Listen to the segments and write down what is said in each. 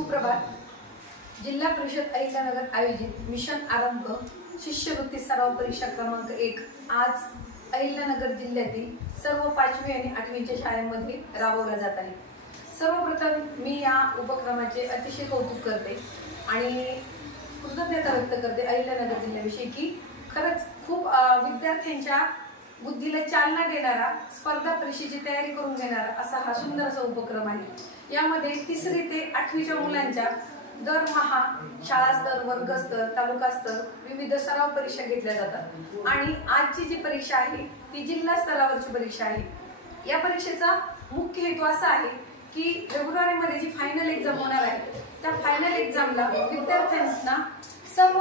सुप्रभात। जिल्हा परिषद अहिल्यानगर आयोजित मिशन आरंभ शिष्यवृत्ती सराव परीक्षा क्रमांक 1 आज अहिल्यानगर जिल्ह्यातील सर्व 5वी आणि 8वीच्या शाळांमध्ये राबवला जात आहे। सर्वप्रथम मी या उपक्रमाचे अतिशय कौतुक करते आणि कृतज्ञता व्यक्त करते अहिल्यानगर जिल्ह्याविषयी की खरंच खूप विद्यार्थ्यांच्या बुद्धीला चालना देणारा, स्पर्धा परीक्षेची तयारी करून घेणारा असा हा सुंदरसा उपक्रम आहे। यामध्ये 3री ते 8वीच्या मुलांच्या दरमहा शाळा स्तर, वर्ग स्तर, तालुका स्तर विविध सराव परीक्षा घेतल्या जातात आणि आजची जी परीक्षा आहे ती जिल्हा स्तरावरची परीक्षा आहे। या परीक्षेचा मुख्य हेतू असा आहे की फेब्रुवारीमध्ये जी फायनल एक्झाम होणार आहे त्या फायनल एक्झामला विद्यार्थ्यांना सर्व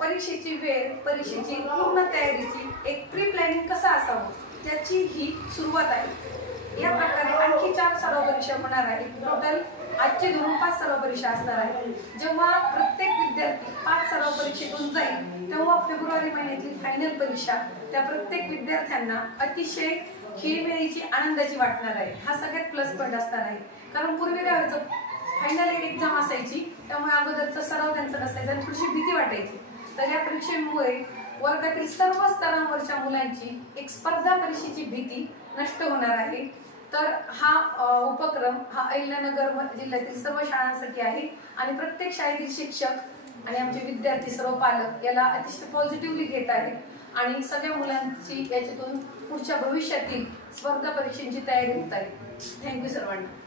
परीक्षेची वेळ, परीक्षेची पूर्ण तयारीची एक प्री प्लॅनिंग कसं असावं त्याची ही सुरुवात आहे। या प्रकारे आणखी 4 सराव परीक्षा होणार आहे। टोटल आजचे धरून 5 सराव परीक्षा असणार आहे। जेव्हा प्रत्येक विद्यार्थी 5 सराव परीक्षेतून जाईल तेव्हा फेब्रुवारी महिन्यातली फायनल परीक्षा त्या प्रत्येक विद्यार्थ्यांना अतिशय खेळमेळीची, आनंदाची वाटणार आहे। हा सगळ्यात प्लस पॉइंट असणार आहे। कारण पूर्वी काय व्हायचं, फायनल एक एक्झाम असायची त्यामुळे अगोदरचा सराव त्यांचा नसायचा आणि थोडीशी भीती वाटायची। तर या परीक्षेमुळे वर्गातील सर्व स्तरांवरच्या मुलांची एक स्पर्धा परीक्षेची भीती नष्ट होणार आहे। तर हा उपक्रम हा अहिल्यानगर जिल्ह्यातील सर्व शाळांसाठी आहे आणि प्रत्येक शाळेतील शिक्षक आणि आमचे विद्यार्थी, सर्व पालक याला अतिशय पॉझिटिव्हली घेत आहेत आणि सगळ्या मुलांची याच्यातून पुढच्या भविष्यातील स्पर्धा परीक्षांची तयारी होत आहे। थँक्यू सर्वांना।